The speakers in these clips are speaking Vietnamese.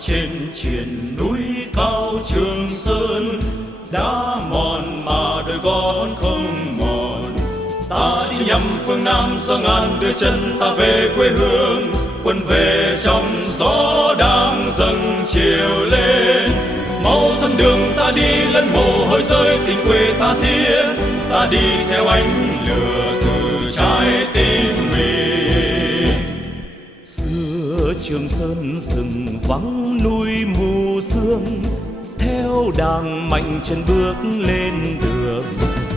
trên triền núi cao Trường Sơn, đá mòn mà đôi gót không mòn. Ta đi nhằm phương Nam, gió ngàn đưa chân ta về quê hương. Quân về trong gió đang dâng chiều lên, mau thăm đường ta đi, lẫn mồ hôi rơi tình quê tha thiết. Ta đi theo ánh lửa từ trái tim mình. Xưa Trường Sơn rừng vắng núi mù sương, theo đàng mạnh chân bước lên đường.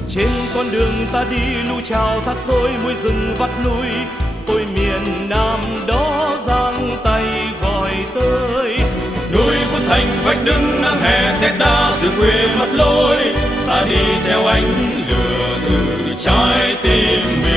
Trên con đường ta đi lưu trào thác xôi, mũi rừng vắt núi. Ôi miền Nam đó giang tay gọi tới. Núi Phước Thành vách đứng nắng hè thét đá, xứ quê mất lối. Ta đi theo ánh lửa từ trái tim mình.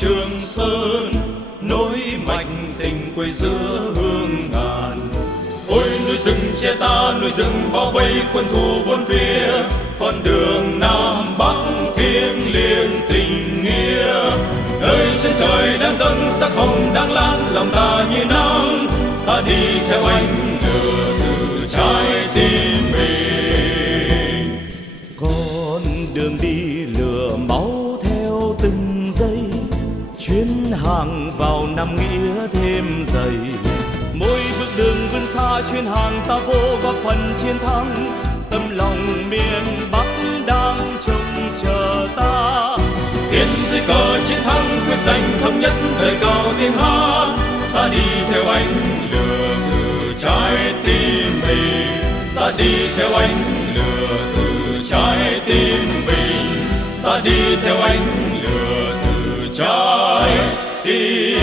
Trường Sơn nối mạch tình quê giữa hương ngàn. Ôi núi rừng che ta, núi rừng bao vây quân thù bốn phía. Con đường Nam Bắc thiêng liêng tình nghĩa, nơi chân trời đang dâng sắc hồng đang lan, lòng ta như nắng. Ta đi theo ánh lửa từ trái tim mình. Con đường đi lửa máu theo từng giây, chuyến hàng vào năm nghĩa thêm dày. Mỗi bước đường vươn xa chuyến hàng ta vô góp phần chiến thắng. Tâm lòng miền Bắc đang trông chờ ta. Tiến dưới cờ chiến thắng quyết giành thống nhất đời cao tiếng hát. Ta đi theo ánh lửa từ trái tim mình. Ta đi theo ánh lửa từ trái tim mình. Ta đi theo ánh lửa từ trái tim.